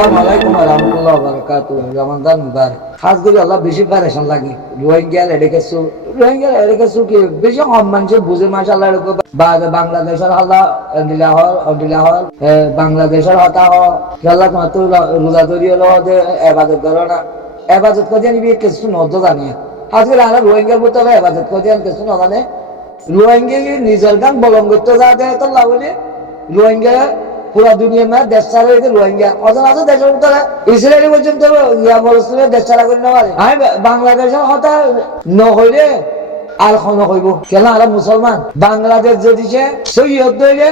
আসসালামু আলাইকুম ওয়া রাহমাতুল্লাহি ওয়া বারাকাতুহু। রমাদান মুবারক। খাস করে আল্লাহ বেশি পারেশান লাগি রোহিঙ্গা কি বেশি কম মানুষ বুঝে মাশাআল্লাহ এরকম বাংলাদেশের আল্লাহ বাংলাদেশের হতা আল্লাহ তোমার তো রোজা ধরি হলো যে ইবাদত করো না ইবাদত করে নিবি কিছু নদ জানিয়ে আজকে আমরা রোহিঙ্গার ভিতরে ইবাদত করে কিছু না জানে রোহিঙ্গা নিজের গান বলং করতে যা দেয় তো বলে রোহিঙ্গা পুরা দুনিয়ার মধ্যে দেশ ছাড়া হয়েছে রোহিঙ্গা অজন আছে দেশের ভিতরে ইসরায়েলি পর্যন্ত ফলস্তিনের দেশ ছাড়া করে না পারে আমি বাংলাদেশের কথা নহইলে আর নকইব কেন আমরা মুসলমান বাংলাদেশ যদি সৈয়দ ধরে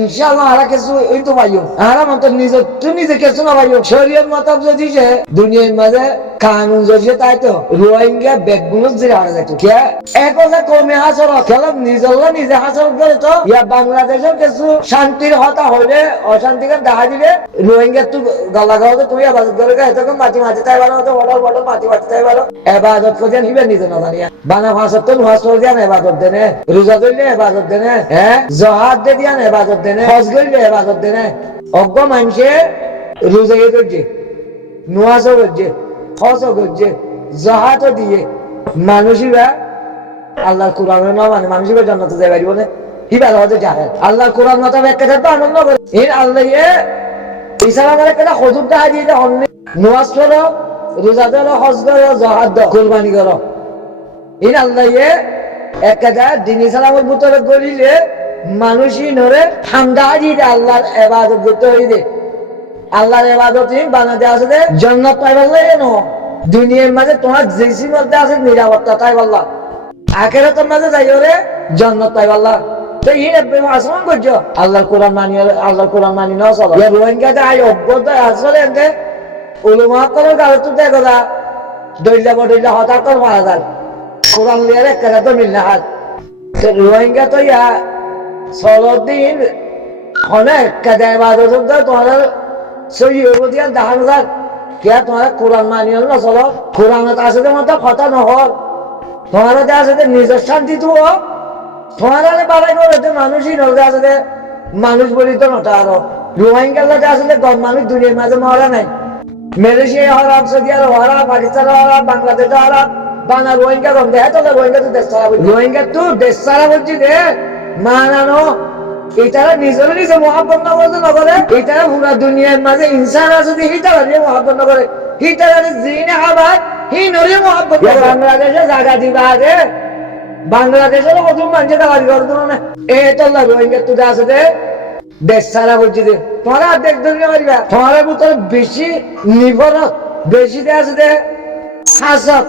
ইনশাআল্লাহ আরা কিছু এই তো পাইও আরা মত নিজে কিছু না পাইও শরীয়ত মতাব যদি দুনিয়ার মাঝে কানুন যদি তাই তো রোহিঙ্গা বেগুন জিরা হারা যাইতো কে এক কথা কমে হাসর খেলাম নিজে হাসর করে তো ইয়া বাংলাদেশের কিছু শান্তির হতা হইলে অশান্তিকে দেখা দিলে রোহিঙ্গা তো গলা গাওতে তুমি আবাদত করে এতক্ষণ মাটি তাই ভালো হতো বটল মাটি তাই ভালো এবাদত করে নিবে নিজে না জানিয়া বানা ভাষা তো ভাষা দিয়ে এবাদত দেনে রোজা ধরলে এবাদত দেনে হ্যাঁ জহাদ দিয়ে এবাদত দেনে হজ করলে এবাদত দেনে অজ্ঞ মানুষে রোজা করছে নোয়াজও করছে হজও করছে জহাদও দিয়ে মানুষরা আল্লাহর কোরআনের না মানে মানুষের জান্নাতে যাই পারিব না হিবার হজে জাহেল আল্লাহর কোরআন মতাবে একটা ক্ষেত্রে আনন্দ করে এর আল্লাহ ইসলামের একটা হজুর দেখা দিয়ে অন্য নোয়াজ করো রোজা ধরো হজ করো জহাদ দাও কুরবানি করো এর আল্লাহ একটা দিন ইসলামের ভিতরে গড়িলে মানুষই নরে ঠান্ডা দিয়ে আল্লাহর ইবাদত করতে হইবে আল্লাহর ইবাদত বানাতে আসলে জান্নাত পাইবার লাগে না দুনিয়ার মাঝে তোমার যেসি মধ্যে আছে নিরাপত্তা তাই বললাম আখিরাতের মাঝে যাই ওরে জান্নাত পাই বললাম তো এই আসমান করছো আল্লাহর কোরআন মানি না চলো রোহিঙ্গাতে আই অভ্যত আসলে এতে উলুমা করার কারণ তো দেখো না দইলা হঠাৎ করে মারা যায় কোরআন লিয়ার একটা তো মিল না হাত রোহিঙ্গা তো ইয়া 16 দিন অনেক কাজে ইবাদত তোমার সৈয়দিয়া দেখানো যাক কে তোমার কোরআন মানিও না চলো কোরআনত আছে মতো কথা নহর তোমার আছে নিজের শান্তি তো তোমার বাড়াই করে মানুষই নজরে আছে মানুষ বলি তো নটা আরো রোহিঙ্গার লাগে আসলে মানুষ দুনিয়ার মাঝে মরা নাই মালয়েশিয়া হরা সৌদি আরব হরা পাকিস্তান হরা বাংলাদেশ হরা বাংলা রোহিঙ্গা কম দেয় তো রোহিঙ্গা তো দেশ ছাড়া রোহিঙ্গা তো দেশ ছাড়া বলছি রে মানানো এটারা নিজে মহাব্বত না করতে না করে এটারা পুরা দুনিয়ার মাঝে ইনসান আছে যদি হিটারা নিয়ে মহাব্বত না করে হিটারা জিনে আবার হি নরে মহাব্বত বাংলাদেশে জায়গা দিবা আগে বাংলাদেশের কত মানুষ দাঁড়ালি করতো না এই তো রোহিঙ্গা তো আছে দে দেশ ছাড়া বলছি দে তোরা দেখ ধরে পারিবা তোমার ভিতরে বেশি নির্ভরত বেশি দে আছে দে হাসত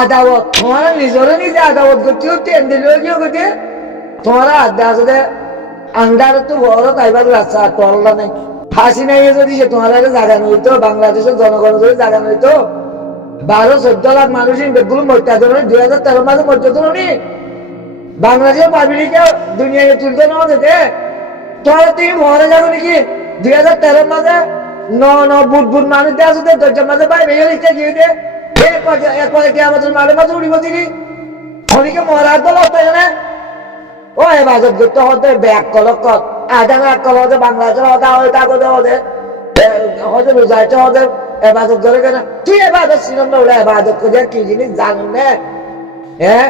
আদাবত তোমার নিজে আদাবত করতে ট্রেন দিলেও কেউ করতে তোমার আড্ডা আছে দে আন্ডার তো বড় তাইবার রাস্তা তরলা নাই ফাঁসি নাই যদি সে তোমার জায়গা নইতো বাংলাদেশের জনগণ যদি জায়গা নইতো 12-14 লাখ মানুষ বেগুলো মরতে 2013 মাসে মরতে তো নি বাংলাদেশের পাবলিকে দুনিয়াকে তুলতে না যেতে তোরা তুমি মরে যাবো নাকি 2013 মাসে বুট মানুষ দেওয়া আছে 10 মাসে পাই ভেঙে লিখতে দিয়ে দে একবারে কে আমাদের মাঝে উড়িব দিলি খনিকে মরার তো লড়তে না ও হেফাজত করতে হতে ব্যাগ কলক আধা ব্যাগ কল হতে বাংলাদেশের হতে হয় কাগজে হতে রোজাইতে হতে হেফাজত করে কেন তুই হেফাজত ছিল না ওরা হেফাজত করে কি জিনিস জানুন না হ্যাঁ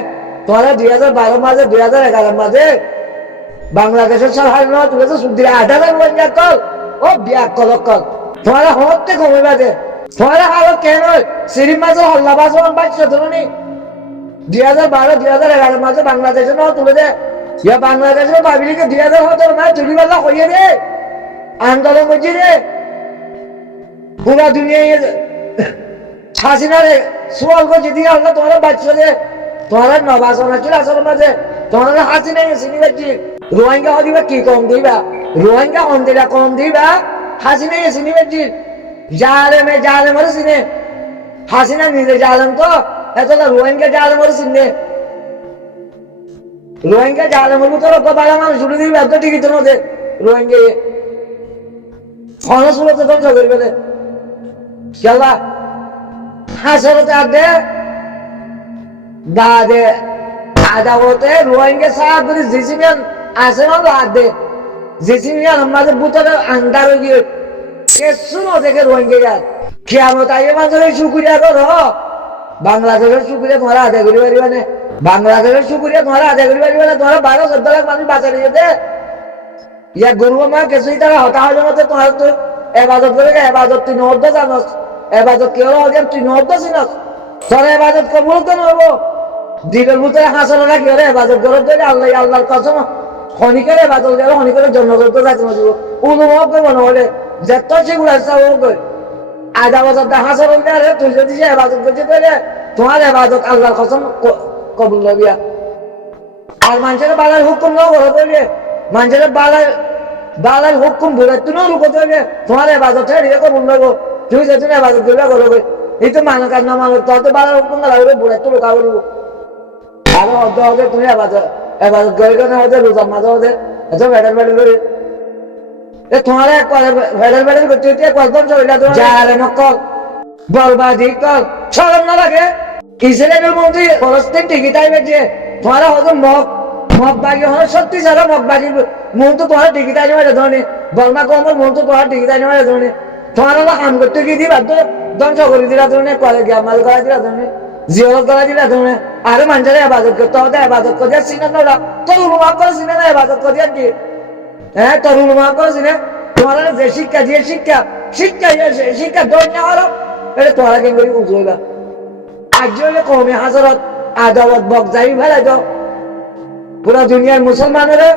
তোরা 2012 মাসে 2011 মাসে বাংলাদেশের সরকার নয় তুই তো সুদিরে আধা ব্যাগ কল ও ব্যাগ কলক তোরা হতে কমে বাজে তোরা হালো কেন সিরিম মাসে হল্লা বাসন বাচ্চা ধরুনি 2012-2011 মাসে বাংলাদেশে নয় তুলে দে ইয়া বাংলাদেশের পাবলিকে 2017 মাসে চুরিবাল্লা হইয়ে দে আন্দোলন করছি রে পুরা দুনিয়ায় হাসিনারে সোয়াল করছি দিয়ে আল্লাহ তোমার বাচ্চা দে তোমার নবাসন ছিল আসলে মাঝে তোমার হাসিনাই চিনি পাচ্ছি রোহিঙ্গা দিবা কি কম দিবা রোহিঙ্গা কম দিবা হাসিনাই চিনি পাচ্ছি জালেমের চিনে হাসিনা নিজে জালেম তো এত রোহিঙ্গা জালেমের চিনে রোহিঙ্গা জালেমের ভিতরে বাবা মানুষ ছুটে দিবে এত টিকিট মধ্যে রোহিঙ্গা খরচ মতো ধ্বংস করবে না খেলা হাসরতে আদে দাদে আদাবতে রোহিঙ্গা সাহায্য করে জিসিমিয়ান আসে না আদে জিসিমিয়ান আমাদের বুতরে আন্ডার গিয়ে কেসু নদেকে রোহিঙ্গা কিয়ামত আইয়ে মানুষের শুকুরিয়া করো বাংলাদেশের শুকুরিয়া তোমারা আদায় করি পারিবা না বাংলাদেশের শুকুরিয়া তোমারা আদায় করি পারিবা না তোমারা 12-14 লাখ মানুষ বাঁচা দিয়েছে ইয়া গরু মা কিছুই তারা হতাশ হতে তোমার তো এবাদত করে এবাদত তুই নদ্দ জানস এবাদত কেউ হলে তুই নদ্দ চিনস তোরা এবাদত কবুল তো নব দিবের ভিতরে হাসল না কি হলে এবাদত করো তো আল্লাহ আল্লাহর কসম খনিকের এবাদত গেল খনিকের জন্য করতে যাইতে মজবো অনুভব করবো না হলে যেত সেগুলো আধা বছর দেখা চলুন রে তুই যদি সে এবাদত করছি তাহলে তোমার এবাদত আল্লাহর কসম কবুল লবিয়া আর মানুষের বালার হুকুম ন করো তাহলে মানুষের বালার হুকুম ভুলে তুই লুকোতে হলে তোমার এবাদত রিয়ে কবুল লবো তুই যে তুমি এবাদত করবে করবে এই তো মানুষ কাজ না মানুষ তোর তো বালার হুকুম না লাগবে ভুলে তুই লুকা বলবো আরো অর্ধ হবে তুমি এবাদত করি না হতে রোজার মাঝে হতে এত ব্যাটার ব্যাটার করে তোমার ভেডার ভেডার করতে হইতে কয়েকজন চলে যারে নকল বরবাদি কল সরম না লাগে ইসরায়েলের মন্ত্রী ফলস্তিন ঠিকই তাই বেঁচে তোমার হয়তো মগবাগি হয় সত্যি সারা মগবাগি মন তো তোমার ঠিকই তাই নেওয়া ধরনের বর্মা কমল মন তো তোমার ঠিকই তাই নেওয়া ধরনের তোমার হলো হাম করতে গিয়ে দিবা তো ধ্বংস করে দিলা ধরনের কলে গিয়া মাল করা দিলা ধরনের জিওল করা দিলা ধরনের আরে মানুষের এবাদত করতে হবে এবাদত করে সিনা না তোর অনুমান করে সিনা না এবাদত করে দিয়ে হ্যাঁ তোর অনুমান করেছি না তোমার যে শিক্ষা দিয়ে শিক্ষা দৌড় নেওয়া হলো এটা তোমার কেন করি বুঝলো আজ হলে কমে হাজারত আদালত বক যাই ফেলাই তো পুরো দুনিয়ার মুসলমানেরা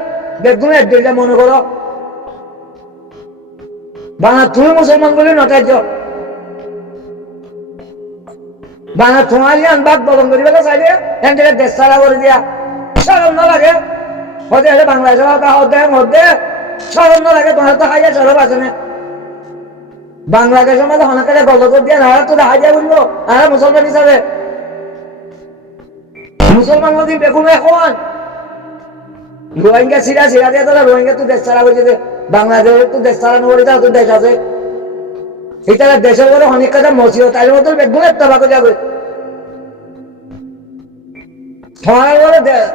দেখুন একদিনটা মনে করো বাংলা তুমি মুসলমান বলে নটাইছ বাংলা তোমার বাদ বদন করি বেলা চাইলে এনটাকে দেশ ছাড়া করে দিয়া সরম না লাগে হতে হলে বাংলাদেশের মধ্যে সরম না লাগে তোমার তো হাইয়া সরব আছে না বাংলাদেশের মধ্যে অনেকে গল্প দিয়ে না তো হাইয়া বলবো আর মুসলমান হিসাবে মুসলমান মধ্যে বেগুন এখন রোহিঙ্গা সিরা দিয়ে তোরা রোহিঙ্গা তো দেশ ছাড়া করছে বাংলাদেশের তো দেশ ছাড়া নবরে তো দেশ আছে এটা দেশের বলে অনেক কাজে মসিও তাই মতো বেগুন একটা ভাগ যাবে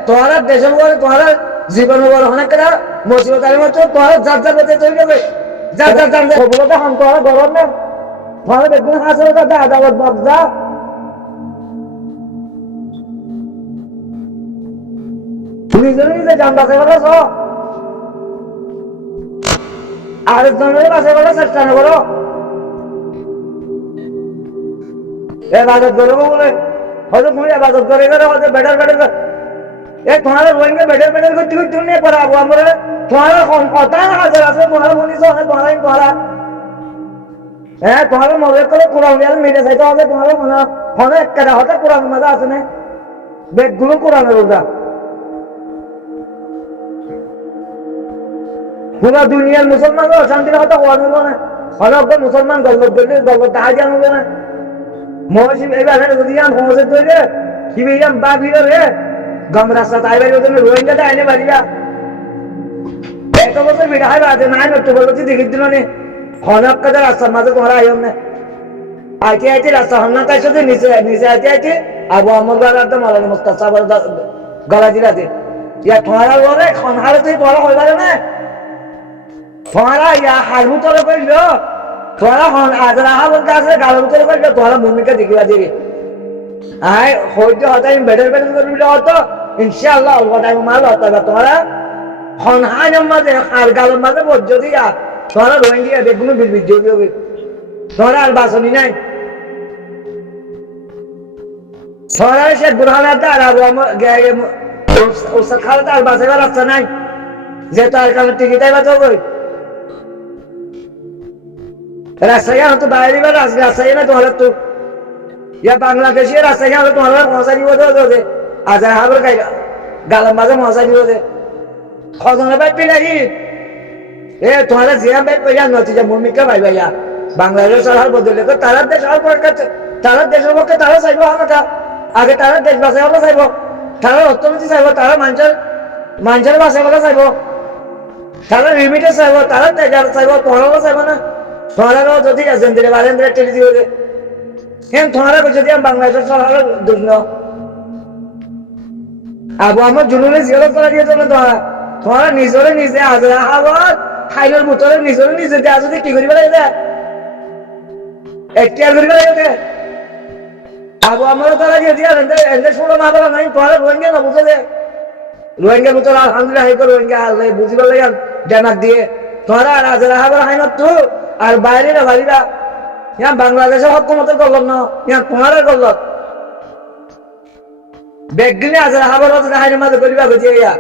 তোমার দেশের বলে তোমার জীবন বলে অনেক কাজে মসিও তাই মতো তোমার যার যার বেঁচে চলে যাবে যার সবগুলোতে হাম তোমার গরম না তোমার বেগুন হাসলে তাতে আদালত বকজা নিজে যান বাঁচে বলো আরেকজনের বাঁচে বলো চেষ্টা না করো এবাদত করবো বলে হয়তো তুমি এবাদত করে হয়তো বেটার তোমার রোহিঙ্গা বেটার করতে করতে নিয়ে পড়াবো আমরা তোমার কথা হাজার আছে তোমার মনে তোমার হ্যাঁ তোমার মনে করে কোরআন মেরে চাইতে হবে তোমার মনে একটা হতে কোরআন মজা আছে না বেগগুলো কোরআনের ওটা পুরো দুনিয়ার মুসলমান অশান্তির কথা হওয়া নেব না অনেক মুসলমান গল্প দেখা জানব না মহসিম এবার যদি মহসিদ তৈরি কি বা ভিড় রে গম রাস্তা তাই বাড়ি ওদের রোহিঙ্গাটা আইনে বাড়িয়া এক বছর ভিড় হয় বাড়ে না নষ্ট বলছি দেখি দিল নে অনেক কাজে রাস্তার মাঝে তোমরা আইম না আইতে রাস্তা হন না তাই সাথে নিচে আইতে আবু আমল গালাতে মালানি মুস্তাফা গলা দিলাতে ইয়া তোমারা বলে খনহারে তুই বড় হয়ে পারে না তোমারা ইয়া হারবু তলে করল তোরা আজরা বলতে আছে গালের ভিতরে করল তোরা ভূমিকা দেখিবা দিবি আয় হইতে হতাই বেটার করবি হতো ইনশাআল্লাহ অল্প টাইম মাল হতো তোরা হনহানের মাঝে আর গালের মাঝে বজ্র দিয়া তোরা রোহিঙ্গা বেগুলো বিজ হবে তোরা আর বাসনি নাই তোরা সে বুরহানাতে আর আবু ওসা খালাতে আর বাঁচাবার রাস্তা নাই যে তার কারণে টিকিট বাঁচা করি রাস্তায় হতো বাইরে বা রাস্তায় না তোমার তো ইয়া বাংলাদেশে রাস্তায় হলে তোমার মশা দিব দে আজার হাবর গালার মাঝে মশা দিব দে খজনে বাইক পেলাহি এ তোমার জিয়া বাইক পেয়া নথি যা ভূমিকা ভাই ভাইয়া বাংলাদেশ সরকার বদলে তারা দেশ তারা দেশের পক্ষে তারা চাইব আমাকে আগে তারা দেশ বাঁচাই হলে চাইব তারা অর্থনীতি চাইব তারা মানুষের বাঁচাই হলে চাইব তারা রিমিটে চাইব তারা তেজার চাইব তোমারও চাইব না তোমারও যদি এজেন্ডে বারেন্দ্রে টেনে দিব কেন তোমারা যদি বাংলাদেশের সরকারের দুর্ন আবু আমার জুলুনে জিয়ারত করা দিয়ে না তোমারা নিজরে নিজে হাজার হাওয়ার খাইলের বোতলে নিজরে নিজে দেওয়া যদি কি করিবে এখতিয়ার করিবে লাগে আবু আমরা তারা যে দিয়া এনে শুনো না বলা নাই তোরা রোহিঙ্গা না বুঝে দে রোহিঙ্গা ভিতরে আলহামদুলিল্লাহ হেকো রোহিঙ্গা আল্লাহ বুঝিবার লাগে জানাক দিয়ে তোরা রাজা হাবার হাই না তো আর বাইরে না বাড়িরা ইয়া বাংলাদেশের হকুমতের করল না ইয়া তোমার করল বেগিনে আজরা হাবার হতে হাইরে মাঝে করিবা গজি ইয়া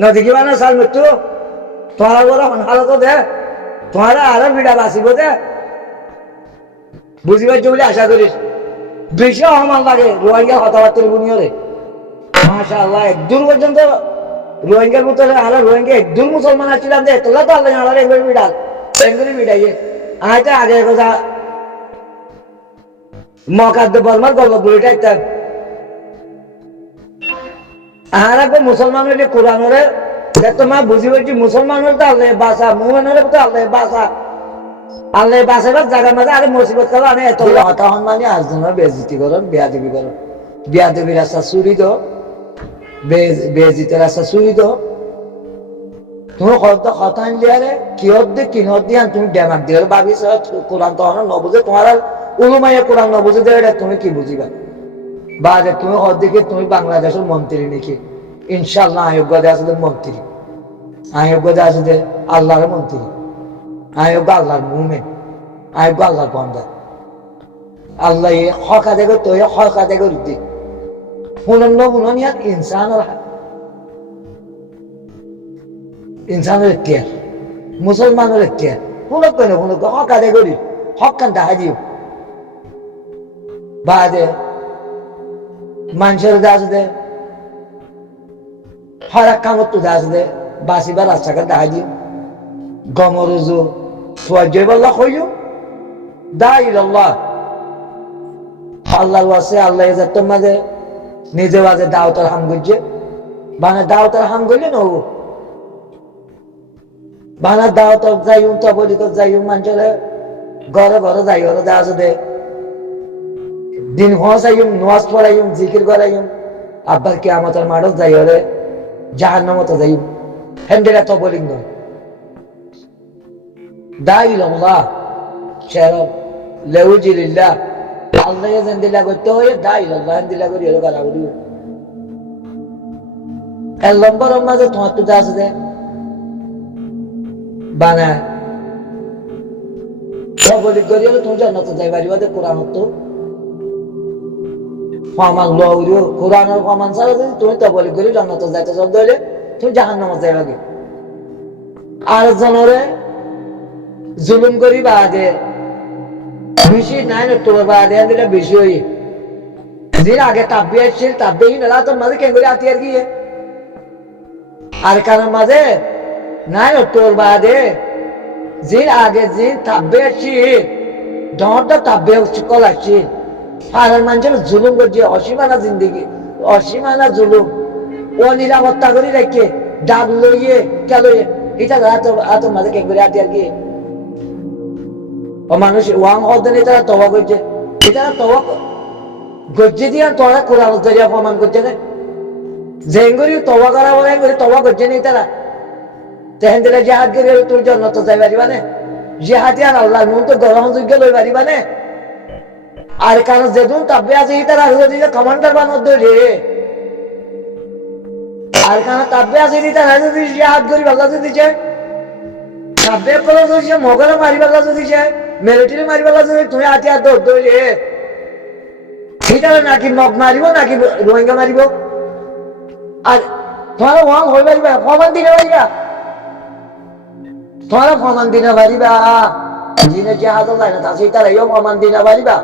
নদী কি মানে সাল মৃত্যু তোরা বড় হালত দে তোরা আরো বিড়া বাঁচিব দে বুঝিবার বলে আশা করিস বেশি অহমান লাগে রোহিঙ্গা কথাবার্তার বুনিয়রে মাশাআল্লাহ একদূর পর্যন্ত রোহিঙ্গার মতো আরো রোহিঙ্গা একদূর মুসলমান ছিলাম যে তোলা তো আল্লাহ আলাদা একবার বিড়াল বেঙ্গলি বিড়াইয়ে আয়টা আগে কথা মকাদ্দ বর্মার গল্প বইটা একটা আর একটা মুসলমান হইলে কোরআনরে তোমার বুঝি বলছি মুসলমান হলে তো আল্লাহ বাসা মুসলমান হলে তো আল্লাহ বাসা আল্লাহ বাসাবার জায়গার মাঝে আরে মুসিবত করো আমি এত হতা হন মানে আজ জন্য বেজিতি করো বিয়াদেবী করো বিয়াদেবী রাস্তা চুরি দো বেজিতের রাস্তা চুরি দো তুমি কত কথা আনলি আরে কিহত দিয়ে কিনত দিয়ে তুমি ডেমাক দিয়ে ভাবিস কোরআন তো নবুঝে তোমার উলুমাইয়া কোরআন নবুঝে দেয় এটা তুমি কি বুঝিবা বা তুমি হদ দিকে তুমি বাংলাদেশের মন্ত্রী নাকি ইনশাল্লাহ আয়োগ্য আসলে মন্ত্রী আয়োগ্য আসলে আল্লাহর মন্ত্রী আয়োগ্য আল্লাহর মুমে আয়োগ্য আল্লাহর বন্দা আল্লাহ হক আদায় করতে হয়ে হক আদায় করে দিক হুনন্ন হুননিয়াত ইনসানের এখতিয়ার মুসলমানের এখতিয়ার হুনক কেন হুনক হক আদায় করি হক কান দেখা দিও বাদে মানুষের দাস দে হরাক কামত তো দাস দে বাসিবার রাস্তাকে দেখা দিও গমরুজু সোয়াজয় বল্লা কইও দাইল আল্লাহ আল্লাহর ওয়াসে আল্লাহ এজাত মাঝে নিজে বাজে দাওতার হাম করছে বানা দাওতার হাম করলে না ও বানা দাওতার যাইম তবলিক যাইম মানুষের ঘরে ঘরে যাই ঘরে দাস দে দিন হসাইম নামাজ পড়াইম জিকির করাইম আব্বার কি আমাদের মাঠত যাই হরে জাহান্নামত যাইম হেন্ডেরা তবলিক নয় দাইল আল্লাহ শেরব লেউজিলিল্লাহ আল্লাহ দিলা করতে হয়ে দাইল আল্লাহ দিলা করি হলো গালা বলি এর লম্বর মাঝে তোমার তো আছে দে বানা তবলিক করি হলো তুমি জান্নাতে যাই পারিবা দে কোরআন তো ফমান লউরিও কোরআনের ফমান ছাড়া যদি তুমি তবলিক করি জান্নাতে যাইতে শব্দ হইলে তুমি জাহান্নামে যাইবাগে আর জনরে জুলুম করি বাদে বেশি নাই না তোর বাদে দিলে বেশি হই দিন আগে তাব্বি আসছিল তাব্বি না তোর মাঝে কেন করে আতি আর গিয়ে আর কারণ মাঝে নাই না তোর বাদে জিন আগে জিন তাব্বি আসছিল ডরটা তাব্বি কল আসছিল আর মানুষের জুলুম করছে অসীমানা জিন্দিগি অসীমানা জুলুম ও নিরাপত্তা করে রাখে ডাব লইয়ে কেন এটা তোর মাঝে কেন করে আতি আর গিয়ে ও মানুষ ওয়াং হদেন তারা তবা করছে এটা তবা গজ্জে দিয়া তোরা কোরআন জরিয়া প্রমাণ করছে না জেঙ্গরি তবা করা বলে তবা করছে না তারা তেহেন দিলে জেহাদ করে তোর জন্য তো যাই পারিবা না জেহাদি আর আল্লাহ মন তো গ্রহণযোগ্য লই পারিবা না আর কারণ যেদিন তাব্বে আছে তারা যদি কমান্ডার বানার ধরে আর কারণ তাব্বে আছে তারা যদি জেহাদ করি আল্লাহ যদি চায় তাব্বে করে যদি মগরে মারি আল্লাহ যদি চায় মিলিটারি মারিব যদি তুমি আতি আর দৌড় দৌড়ে সেটা নাকি মগ মারিব নাকি রোহিঙ্গা মারিব আর তোমার ওয়াং হয়ে পারিবা ফমান দিনে পারিবা তোমার ফমান দিনে পারিবা দিনে যে হাত যায় না তা সেই তারাইও ফমান দিনে পারিবা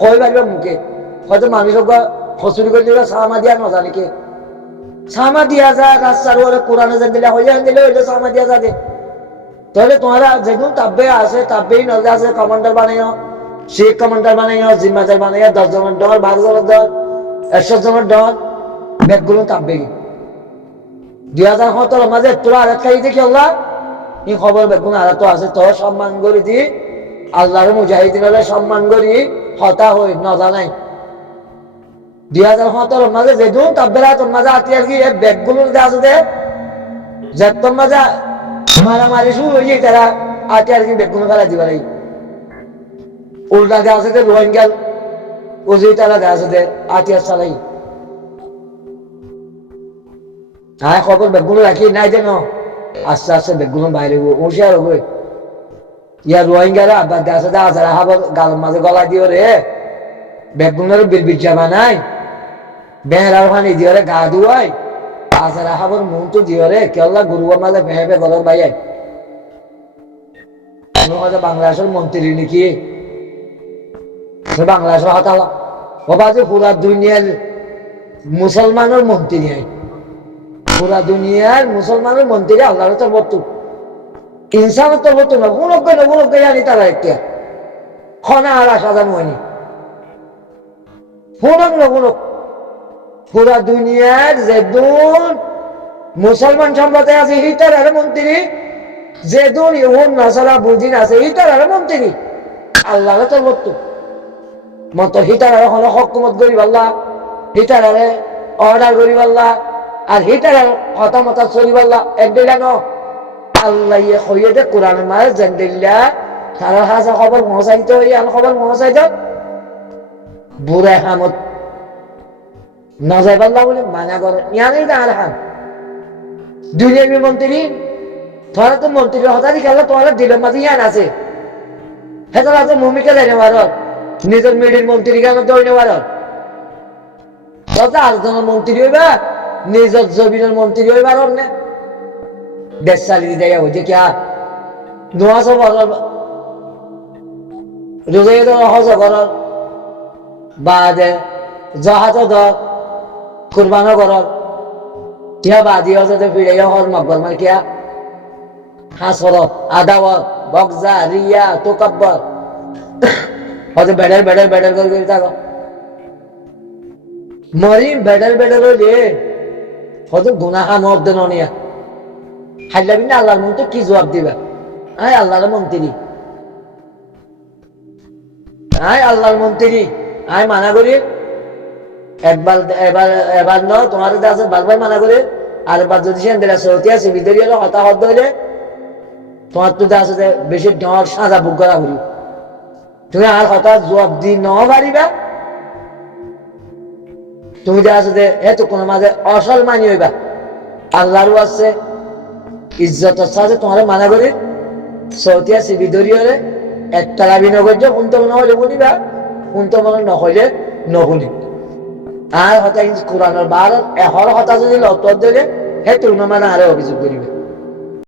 হয়ে পারিবা মুখে হয়তো মানুষ ফসুরি করে দিবা সামা দিয়া নজানে কে সামা দিয়া যা রাস্তার ওরে কোরআনে যেন দিলে হয়ে যান দিলে হইলে সামা দিয়া যা দে তাহলে তোমরা যেগুন তাব্বে আছে তাব্বেই নজর আছে কমান্ডার বানাইও শেখ কমান্ডার বানাইও জিম্মাদার বানাইও 10 জনের ডর 12 জনের ডর 100 জনের ডর ব্যাগগুলো তাব্বে 2017 মাঝে তোরা আরেক খাই দেখি আল্লাহ এই খবর বেগুন আর তো আছে তো সম্মান করে দি আল্লাহর মুজাহিদিনরা সম্মান করি হতা হই না জানাই 2017 মাঝে যেগুন তাব্বেরা তোর মাঝে আতিয়ার কি ব্যাগগুলো আছে দে যেতম মাঝে মারামারি শুরু হয়ে যায় তারা আটে আর কি বেগুন ফেলা দিবার উল্টা দেওয়া আছে রোহিঙ্গার ওজুই তারা দেওয়া আছে আতিয়ার চালাই হ্যাঁ খবর বেগুলো রাখি নাই যেন আস্তে আস্তে বেগুলো বাইরে হুঁশিয়ার হবো ইয়ার রোহিঙ্গারা আবার দেওয়া আছে আজারা হাবর গালের মাঝে গলা দিও রে বেগুনের বিড়বির জামা নাই বেড়ার পানি দিও রে গা ধুয়াই আজারা হাবর মুখ তো দিও রে কেল্লা গুরুবার মাঝে ভেবে গলার বাইয়াই বাংলাদেশের মন্ত্রী নাকি বাংলাদেশের হতালা বাবা যে পুরা দুনিয়ার মুসলমানের মন্ত্রী নাই পুরা দুনিয়ার মুসলমানের মন্ত্রী আল্লাহর তোর বর্তু ইনসানের তোর বর্তু না গুণজ্ঞ জানি তারা একটা খনা আর আসা জানো হয়নি পুরা দুনিয়ার যেদুন মুসলমান সম্প্রদায় আছে হিটার আর মন্ত্রী যেদুন ইহুন নাসারা বুঝিন আছে হিটার আর মন্ত্রী আল্লাহর তোর বর্তু মত হিটার আর হলো হকুমত গরিব আল্লাহ হিটার আরে অর্ডার গরিব আল্লাহ আর হিটার হতামতা চলিব আল্লাহ একদিলা ন আল্লাহ ইয়ে হইয়ে দে কোরআন মার জেন্দিল্লা তারা হাসা খবর মহাসাইতে হই আর খবর মহাসাইতে বুড়া হামত না যাই পাল্লা বলে মানা করে ইয়ানি না আর হাম দুনিয়াবি মন্ত্রী তোরা তো মন্ত্রী হতারি খেলা তোরা দিলের মাঝে ইয়ান আছে হেতার আছে ভূমিকা দেয় নেওয়ার নিজের মিডির মন্ত্রী কেন দৌড় নেওয়ার তথা আলোচনার মন্ত্রী হইবা নিজের জমিনের মন্ত্রী হইবার না দেশ চালিয়ে দেয় হয়েছে কি আর নোয়া সব রোজাই হজ কর বাদে জাহাজ ধর কুরবানো কর কিয়া বাদি হজতে ফিরে হর মকবল মানে কিয়া হাসরত আদাওয়াত বকজা রিয়া তোকাব্বর হয়তো বেডার করে থাকো মরি বেডার হইলে হয়তো গুনাহা মর্দে নিয়া হাইলাবি না আল্লাহর মন্ত্রী কি জবাব দিবা আয় আল্লাহর মন্ত্রী আয় আল্লাহর মন্ত্রী আয় মানা করি এবার ন তোমার আছে বারবার মানা করে আর এবার যদি সে সরতি আছে ভিতরে হলো হতাহত হইলে তোমার তো আছে বেশি ডর সাজা বুক করা হইল তুমি আর হঠাৎ জবাব দি ন পারিবা তুমি যে আছে এত কোনো মাঝে অসল মানি হইবা আল্লাহরও আছে ইজ্জতের সাথে তোমার মানা করি সৌতিয়া সিবি ধরিয়ে একটা লাভি নগর্য শুনতে মনে হলে শুনিবা শুনতে মনে নহলে নশুনি আর হঠাৎ কোরআনের বার এহর হঠাৎ যদি লতর দিলে সেই তুমি মানে আরে অভিযোগ করিবে